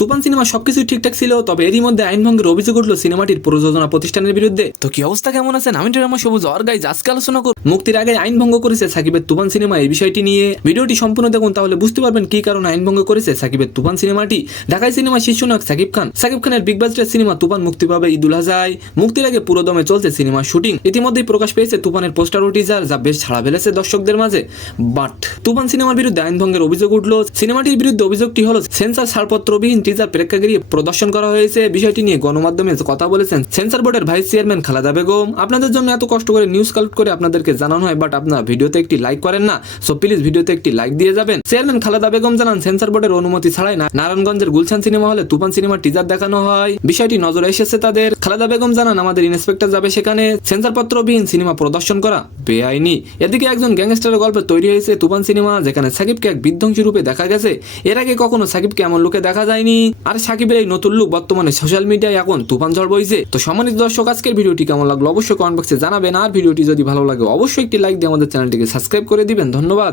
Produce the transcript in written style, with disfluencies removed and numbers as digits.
তুফান cinema সবকিছু ঠিকঠাক ছিল, তবে এরই মধ্যে আইন ভঙ্গের অভিযোগ উঠল সিনেমাটির প্রযোজনা প্রতিষ্ঠানের বিরুদ্ধে। তো কি অবস্থা, কেমন আছেন? আমি ড্রামা সবুজ আর গাইজ আজকে আলোচনা করব মুক্তির আগে আইন ভঙ্গ করেছে সাকিবের তুফান সিনেমা, এই বিষয়টি নিয়ে ভিডিওটি সম্পূর্ণ দেখুন, তাহলে বুঝতে পারবেন কি কারণে আইন ভঙ্গ করেছে সাকিবের তুফান সিনেমাটি। ঢাকায় সিনেমা শীর্ষনায়ক সাকিব খানের বিগ বাজেটের সিনেমা তুফান মুক্তি পাবে ঈদুল আজহায়। মুক্তির আগে পুরোদমে চলছে সিনেমার শুটিং। ইতিমধ্যেই প্রকাশ পেয়েছে তুফানের পোস্টার ও টিজার, যা বেশ ছাড়া ফেলেছে দর্শকদের মাঝে। বাট তুফান সিনেমার বিরুদ্ধে আইন ভঙ্গের অভিযোগ উঠল। সিনেমাটির বিরুদ্ধে অভিযোগটি হলো সেন্সর ছাড়পত্রবিহীন টিজার প্রেক্ষাগৃহে প্রদর্শন করা হয়েছে। বিষয়টি নিয়ে গণমাধ্যমে কথা বলেছেন সেন্সর বোর্ডের ভাইস চেয়ারম্যান খালেদা বেগম। আপনাদের জন্য এত কষ্ট করে নিউজ কালেক্ট করে আপনাদেরকে জানানো হয়, বাট আপনারা ভিডিওতে একটি লাইক করেন না। সো প্লিজ ভিডিওতে একটি লাইক দিয়ে যাবেন। চেয়ারম্যান খালেদা বেগম জানান, সেন্সর বোর্ডের অনুমতি ছাড়াই নারায়ণগঞ্জের গুলশান সিনেমা হলে তুফান সিনেমার টিজার দেখানো হয়। বিষয়টি নজরে এসেছে তাদের। খালেদা বেগম জানান, আমাদের ইন্সপেক্টর যাবে সেখানে। সেন্সর পত্রবিহীন সিনেমা প্রদর্শন করা বেআইনি। এদিকে একজন গ্যাংস্টারের গল্পে তৈরি হয়েছে তুফান সিনেমা, যেখানে সাকিবকে এক বিধ্বংসী রূপে দেখা গেছে। এর আগে কখনো সাকিবকে এমন লুকে দেখা যায়নি। আর সাকিবের এই নতুন লুক বর্তমানে সোশ্যাল মিডিয়ায় এখন তুফান ঝড় বইছে। তো সম্মানিত দর্শক, আজকের ভিডিওটি কেমন লাগলো অবশ্যই কমেন্ট বক্সে জানাবেন। আর ভিডিওটি যদি ভালো লাগে অবশ্যই একটি লাইক দিয়ে আমাদের চ্যানেলটিকে সাবস্ক্রাইব করে দিবেন। ধন্যবাদ।